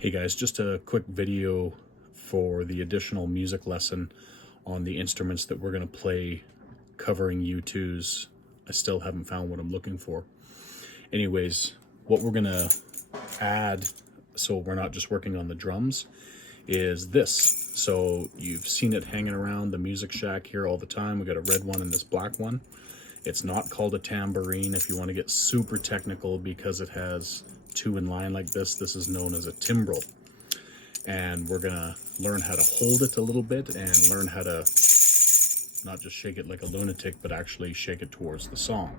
Hey guys, just a quick video for the additional music lesson on the instruments that we're going to play covering U2's. I still haven't found what I'm looking for. Anyways, what we're going to add, so we're not just working on the drums, is this. So you've seen it hanging around the music shack here all the time. We got a red one and this black one. It's not called a tambourine if you want to get super technical, because it has two in line like this. This is known as a timbrel. And we're gonna learn how to hold it a little bit and learn how to not just shake it like a lunatic, but actually shake it towards the song.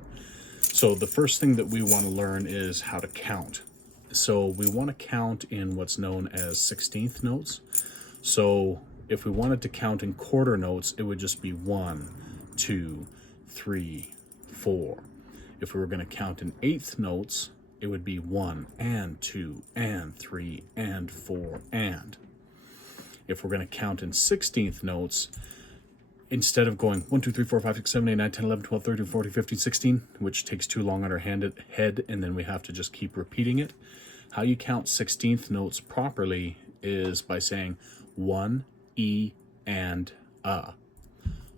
So the first thing that we want to learn is how to count. So we want to count in what's known as 16th notes. So if we wanted to count in quarter notes, it would just be 1, 2, 3, 4. If we were going to count in eighth notes, it would be 1 and 2 and 3 and 4 and. If we're going to count in 16th notes, instead of going 1, 2, 3, 4, 5, 6, 7, 8, 9, 10, 11, 12, 13, 14, 15, 16, which takes too long on our head, and then we have to just keep repeating it, how you count 16th notes properly is by saying 1 E and a.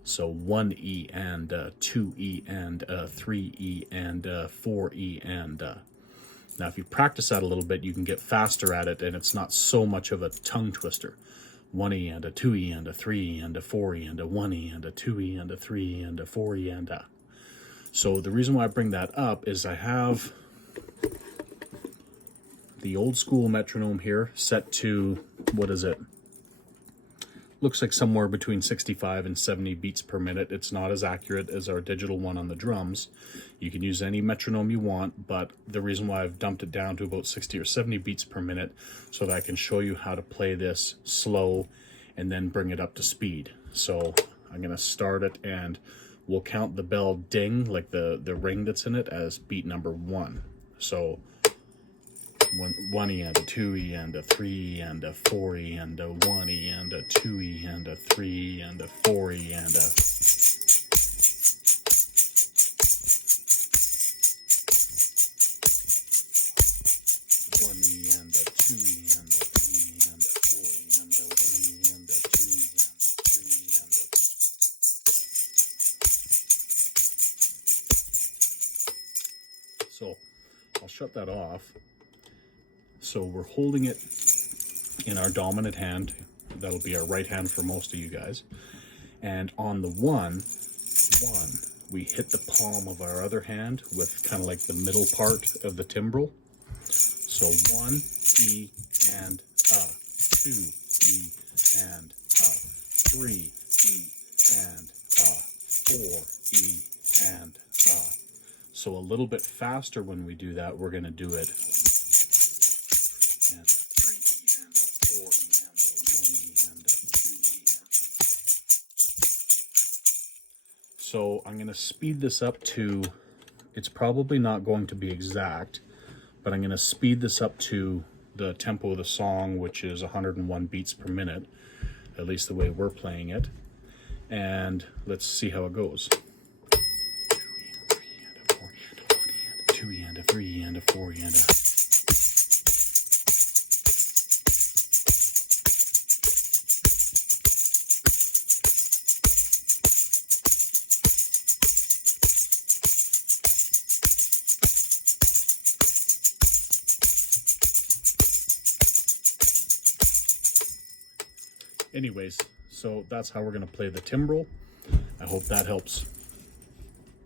So 1 E and 2 E and 3 E and 4 E and Now, if you practice that a little bit, you can get faster at it, and it's not so much of a tongue twister. 1 E and a 2 E and a 3 E and a 4 E and a 1 E and a 2 E and a 3 E and a 4 E and a. So the reason why I bring that up is I have the old school metronome here set to, what is it? Looks like somewhere between 65 and 70 beats per minute. It's not as accurate as our digital one on the drums. You can use any metronome you want, but the reason why I've dumped it down to about 60 or 70 beats per minute so that I can show you how to play this slow and then bring it up to speed. So I'm going to start it, and we'll count the bell ding, like the ring that's in it, as beat number 1. So 1 E and a 2 E and a 3 E and a 4 E and a 1 E and a 2 E and a 3 E and a 4 E and a. So I'll shut that off. So we're holding it in our dominant hand. That'll be our right hand for most of you guys. And on the one, we hit the palm of our other hand with kind of like the middle part of the timbrel. So 1 E and a, 2 E and a, 3 E and a, 4 E and a. So a little bit faster when we do that, we're going to do it. And a 3 E and a 4 E and a 1 E and a 2 E and a. So I'm going to speed this up to, it's probably not going to be exact, but I'm going to speed this up to the tempo of the song, which is 101 beats per minute, at least the way we're playing it. And let's see how it goes. 2 E and a 3 E and a 4 E and a. Anyways, so that's how we're going to play the timbrel. I hope that helps.